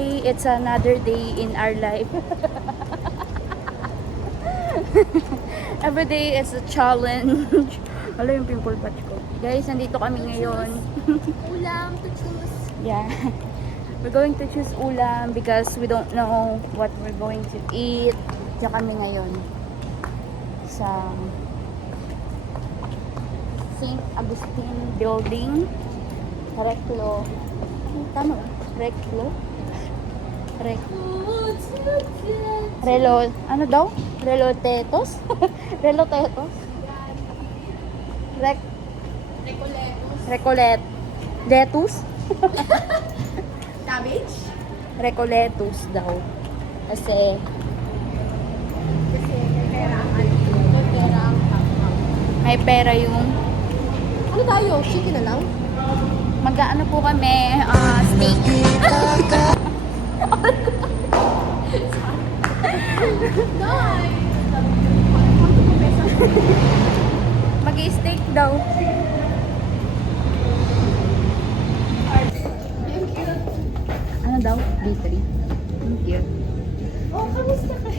Finally, it's another day in our life. Every day it's a challenge. Wala yung pimple patch ko. Guys, nandito kami ngayon. Ulam to choose. Yeah. We're going to choose ulam because we don't know what we're going to eat. Diyan kami ngayon sa St. Augustine Building. Reclo. Tama ba? Reclo? Relo. Ano daw? Relotetos? Relotetos? Recolet. Letus? Cabbage? Recoletus daw. Kasi may pera yung Ano tayo? Chicken na lang? mag-ano po kami, steak. Mag-i-steak daw. Ano daw? B3. Thank you. Oh, kamusta ka?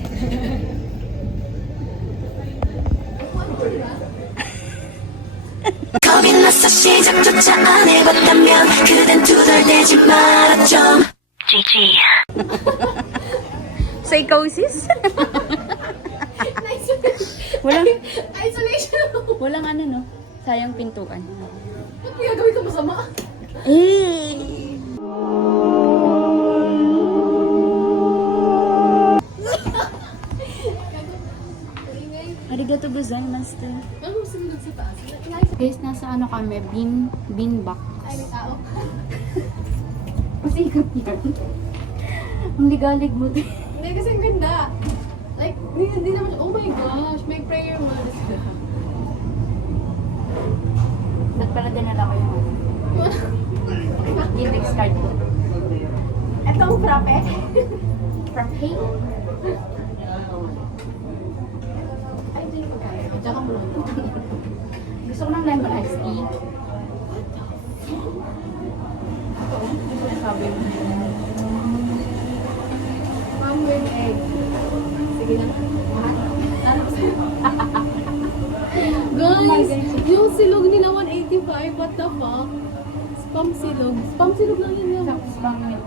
겁이 나서 시작조차 안 해봤다면 그댄 투덜대지 말았죠. GG. Psychosis? walang, Isolation! walang ano no? Sayang pintuan. Ba't kaya gawin ito masama? Eh! Arigato gozaimasu. Ano mo sinunod sa taas? Guys, nasa ano kami? Bean box. Ay, may tao. Masikap yan. Ang ligalig mo din. Hindi kasi ang ganda. Like, hindi naman, oh my gosh, may prayer mode sila. Ba't pala dinala ko yung ano? Index card ko. Ito ang frappe. Frappe? Ay, ito yung pagkain. Diyan ka muna. Gusto ko ng lemon iced tea. Sabi mo. Mom with egg. Sige na. Ano ko sa'yo? Guys, yung silog nila 185, what the fuck? Spam silog. Spam silog lang yun yung. Spam milk.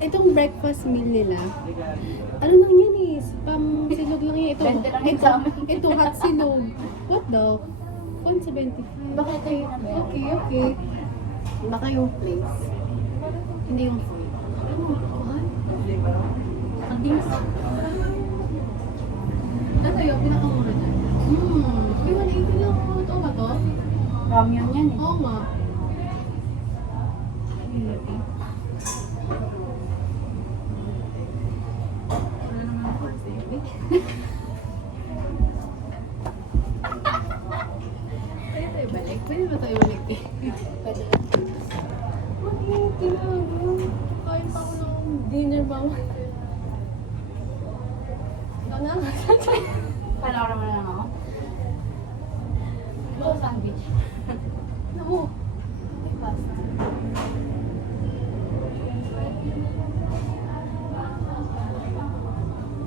Itong breakfast meal nila. Ano lang yan eh? Spam silog lang yan. Ito, 20 lang yun sa amin. ito hot silog. What the? 175. Bakit kayo na ba? Okay, okay. Baka yung place. Hindi yung food. Ano ba? Ang dings. Ito yung pinakamura dyan. Uy, 180 lang. Ito ba to? Ramyun yan eh. Oo nga. Wala naman ako sa iyo. Pwede tayo balik? Pwede ba tayo balik? Pwede lang. Bakit? Tinago. Kain pa ako ng dinner ba? Ano? Panawara mo na lang ako. Go sandwich. Ano? May pasta.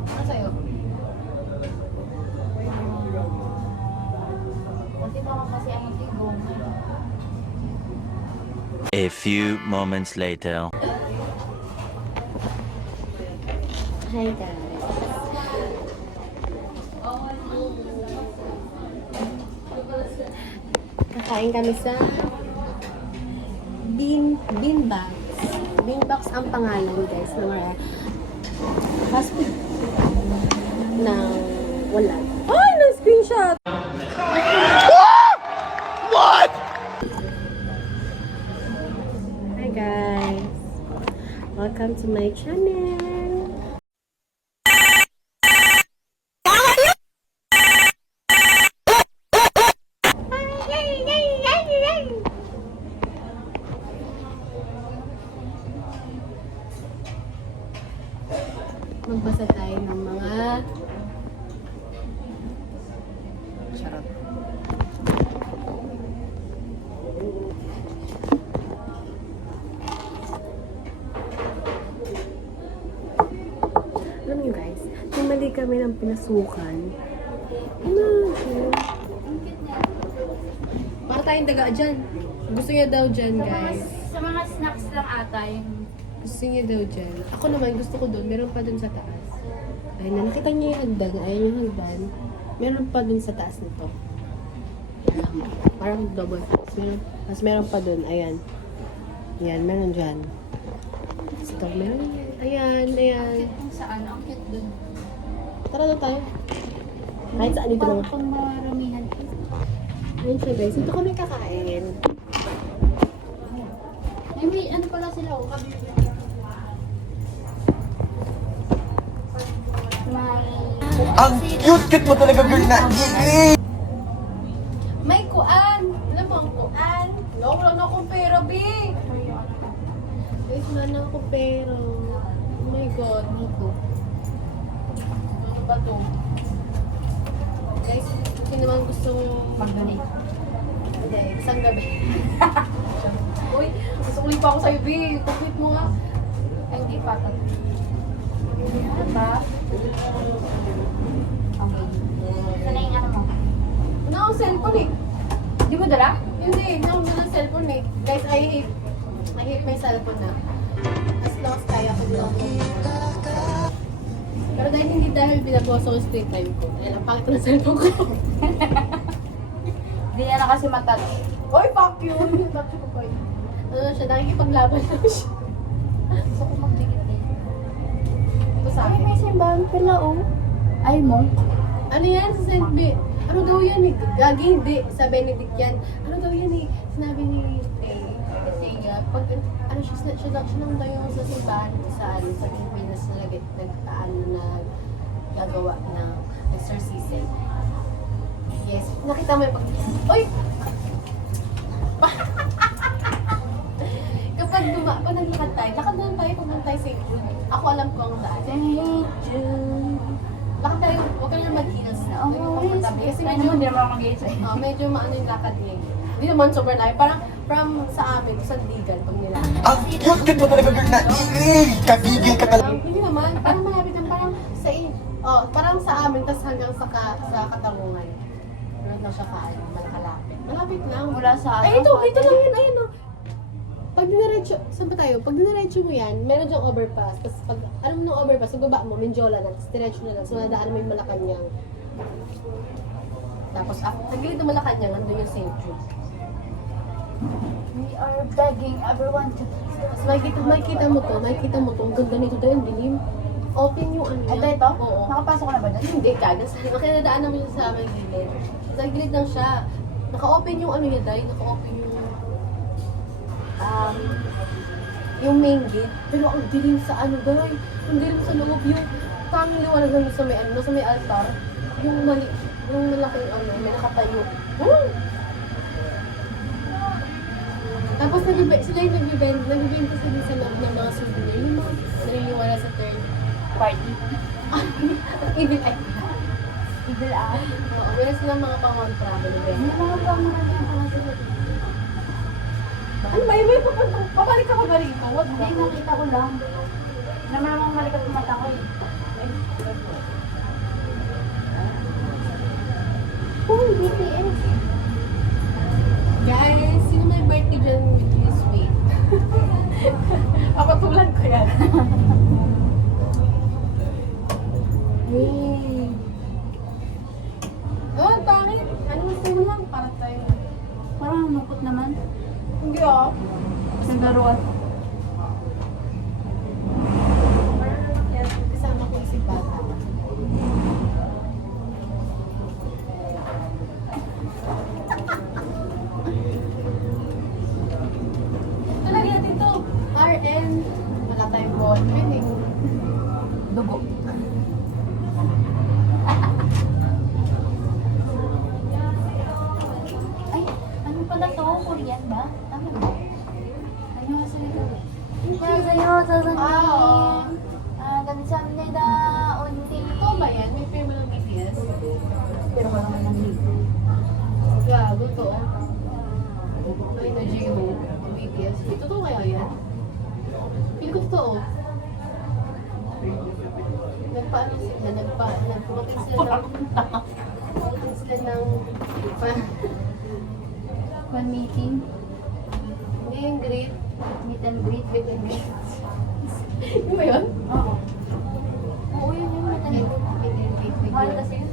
Ano sa'yo? Kasi baka kasi ano si Goma. A few moments later. Hi guys. Kakain kami sa Beanbox. Beanbox ang pangalan guys ng fast food ng wala. Ay, na-screenshot! What? Hi guys. Welcome to my channel. Magbasa tayo ng mga charot. kami ng pinasukan. Imagine. Para tayong daga dyan. Gusto niya daw dyan, guys. Sa mga snacks lang ata yung... Gusto niya daw dyan. Ako naman, gusto ko doon. Meron pa doon sa taas. Ayun na, nakita niyo yung hagdan. Ayun yung hagdan. Meron pa doon sa taas nito. Parang double. Tapos meron pa doon. Ayan. Ayan, meron dyan. Stop, meron yan. Ayan, ayan. Kung saan, ang cute dun. Tara na tayo. Kahit saan dito Parang naman. pang maramihan. Ayun siya, guys. Dito kami kakain. May ano pala sila, oh, kabibili. Ang cute mo talaga, girl, na May kuan! Alam mo ang kuan? Wala na akong pera, B! Guys, wala na akong pera. Oh my God, Nico. Ano ba to? Guys, kung naman gusto Mag-donate. hindi, isang gabi. Uy, gusto ko pa ako sa'yo, B. Complete mo nga. Ay, hindi pa. Ano ba? Okay. Sana yung ano mo? Wala akong cellphone eh. Di mo dala? Hindi, hindi ako ng cellphone eh. Guys, I hate my cellphone na. As long as kaya ko din ako. Pero dahil binabawas ko yung screen time ko. Ayun, ang pangit ng cellphone ko. Hindi niya na kasi matouch. Oy, fuck you! Yung touch ko pa yun. Ano siya, nakikipaglaban lang siya. Gusto ko magdikit din. Ito sa Ay, akin. may simbahan pala, oh. Ay mo? Ano yan sa St. Ano daw yan eh? Gagi, hindi. Sa Benedict yan. Ano daw yan eh? Sinabi ni Tay. Kasi nga, pag, ano siya lang daw yung sa simbahan sa ano, sa Pilipinas na nagtaan na gagawa ng exorcism. Yes. Nakita mo yung pag... Uy! Kapag naglakad tayo, lakad na lang tayo pumunta tayo sa Jude. Ako alam ko ang daan. Lakad tayo, huwag ka na mag-heels na. Huwag yung comfortable. Kasi Ay, medyo, naman, hindi naman ako mag-gate. medyo maano yung lakad niya. Hindi naman sobrang layo. Parang from sa amin, sa Ligan, pag nilakad. Ang cute mo talaga, girl, na kabigil ka talaga. Hindi naman, parang malapit lang, parang sa parang sa amin, tas hanggang sa Katarungan. Meron lang siya malapit. Malapit lang. Mula sa Ay, ito, dito lang yun, ayun o. Pag diniretso, saan ba tayo? Pag diniretso mo yan, meron diyang overpass. Tapos pag, alam mo ng overpass, pag baba mo, Mindiola na, tapos diretso na lang. So, nadaan mo yung Malacanang. Tapos, sa gilid ng Malacanang, nandun yung St. Jude. We are begging everyone to Tapos makikita mo to, ang ganda nito dahil yung dilim. Open yung ano Ito, yan. ito? Oo. Nakapasok ka na ba dyan? Hindi, kaga. Makinadaan naman yun sa may gilid. Sa gilid lang siya. Naka-open yung ano niya, dahil naka-open yung main gate. Pero ang dilim sa ano, dahil ang dilim sa loob yung tanging liwanag lang sa may ano, sa may altar. Yung malaking ano, may nakatayo. Woo! Tapos sila yung nagbibenta sila sa loob ng mga souvenir. Yung mga naniniwala sa third Party. evil eye. Evil eye. Oo, meron silang mga pang-one travel event. May mga pang-marami pala sila. Ano ba yun? May papalik ka ba rito? What Hindi, nakita ko lang. Namamang malikat yung mata ko eh. Oh, BTS. Guys, sino may birthday dyan with this week? Ako tulad ko yan. Hey. Oh, bakit? Ano gusto mo lang? Para tayo. Parang lungkot naman. Hindi ah. Naglaruan. Kasama ko si Bata. Talaga dito. RN. Wala tayong ballpen eh. Dugo. Ay, ano pala to? Korean ba? Tama ba? Ano nga sa ito? 안녕하세요, 사장님. 감사합니다. 언니. Ito ba yan? May firma ng BTS? Pero wala naman ng libo. Gago to. Ay, na J-Hope. BTS. Ito to kaya yan? Feel ko to. Nagpaano sila? Umatin sila ng One meeting. hindi yung greet. Meet and greet. Meet and greet. Yung ba yun? Oo. Oo, yun yung meet and greet. Meet and greet. Mahal kasi yun.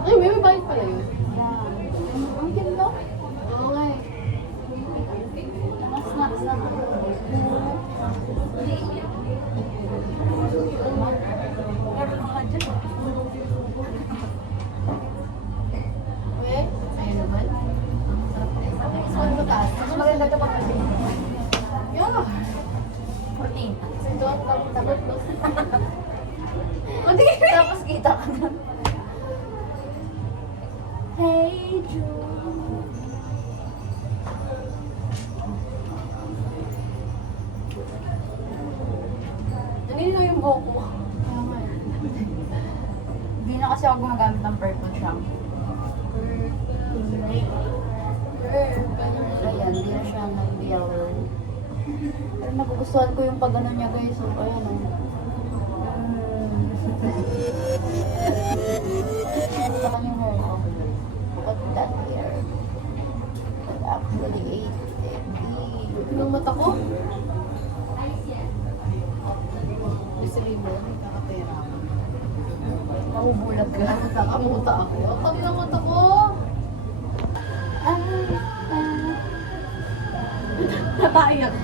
Ay, may bayad pala yun. Yeah. Ang ganda. Oo nga eh. Mas snacks lang. Okay? Sa'yo naman. Mas maganda taas. Mas maganda ito pag Yeah. 14. Ito ang takot mo. Tapos kita ka na. Hey Jude. Nanino yung buhok mo. Hindi na kasi ako gumagamit ng purple shampoo. Ayan, hindi na siya nag-yellow. Pero nagugustuhan ko yung pag-ano niya guys. So, ayan o. Sa kanyang hair ko. Look at that hair. But actually, Yung mata ko? Gusto mo, nakapera ako. mabubulag ka. Nakamuta ako. Ang tabi ng mata ko! Nataiyak.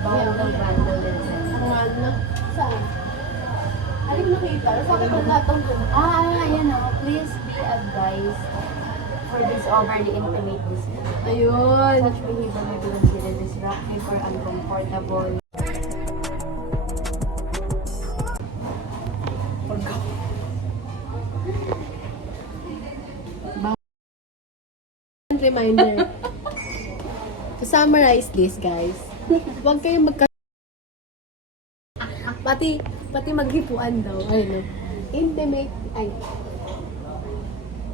Bawal ng brando lenses. Ang mahal na. Saan? Hindi ko nakita. Sa akin ang gatong ko. Ayan o. Please be advised for this overly intimate display. Ayun. Such behavior may be considered disruptive or uncomfortable. Reminder. To summarize this, guys. Huwag kayong pati maghipuan daw. Ayun. Intimate. Ay.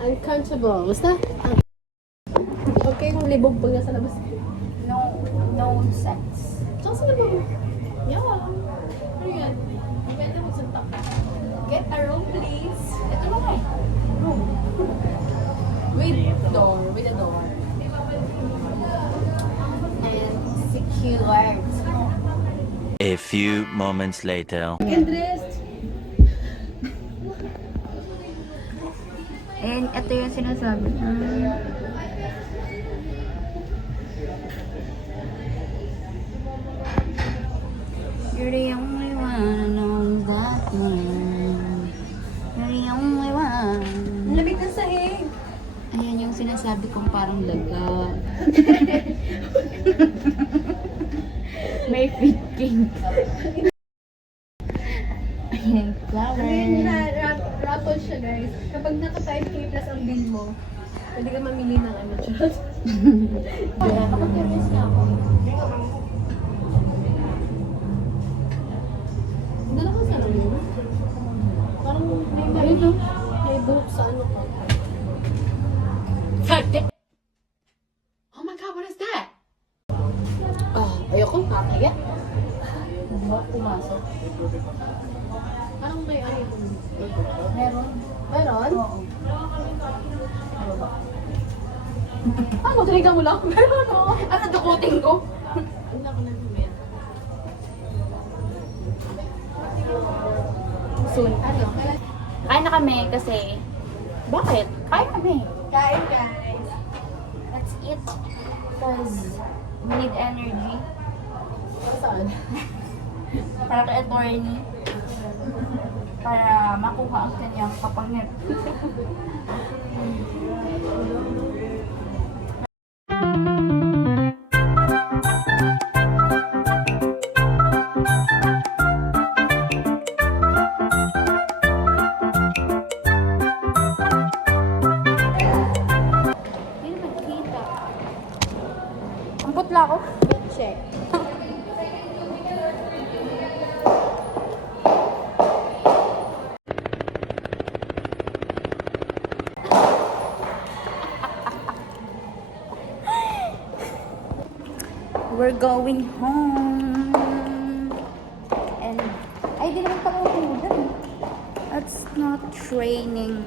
Uncomfortable. Basta. Huwag kayong libog pag nasa labas. No sex. Tsaka sila ba? Yeah. Ano yan? Pwede mo suntak. Get a room, please. Ito na nga eh. Room. With door. With a door. And secured. A few moments later. And dressed. And ito yung sinasabi. You're the only one who knows that man. You're the only one. Lamig ng sahig. Ayan yung sinasabi kong parang laga. May fit pink. Ayan, flower. Ayun na, raffle siya guys. Kapag naka 5K plus ang bill mo, pwede ka mamili ng ano, charot. Nakapirmis na ako. Dala ko sa ano? Parang may buhok sa ano ko. Oh my God, what is that? Oh, ayoko. Kakaya. Buhok pumasok. Parang may ano ito. Meron. Meron? Oo. Ano, tinigan mo lang? Meron, oh. Ano, dukutin ko? Wala ko lang meron. Soon. Ano? Kain na kami kasi... Bakit? Kain kami. Kain, guys. Let's eat. Because we need energy. Saan? Para kay attorney. Para makuha ang kanyang kapangit. Hindi naman kita. Ang putla ko. Check. We're going home. And, ay, di naman pala ako not training.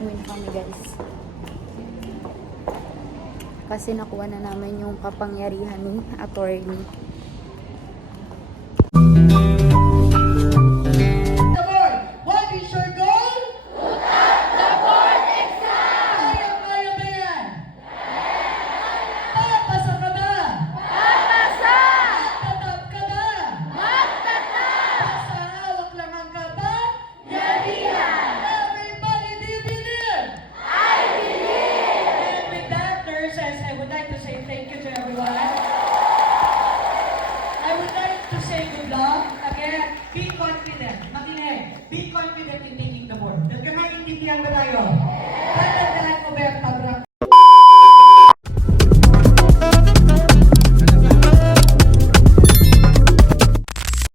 Uwi na kami guys. Kasi nakuha na namin yung kapangyarihan ni attorney.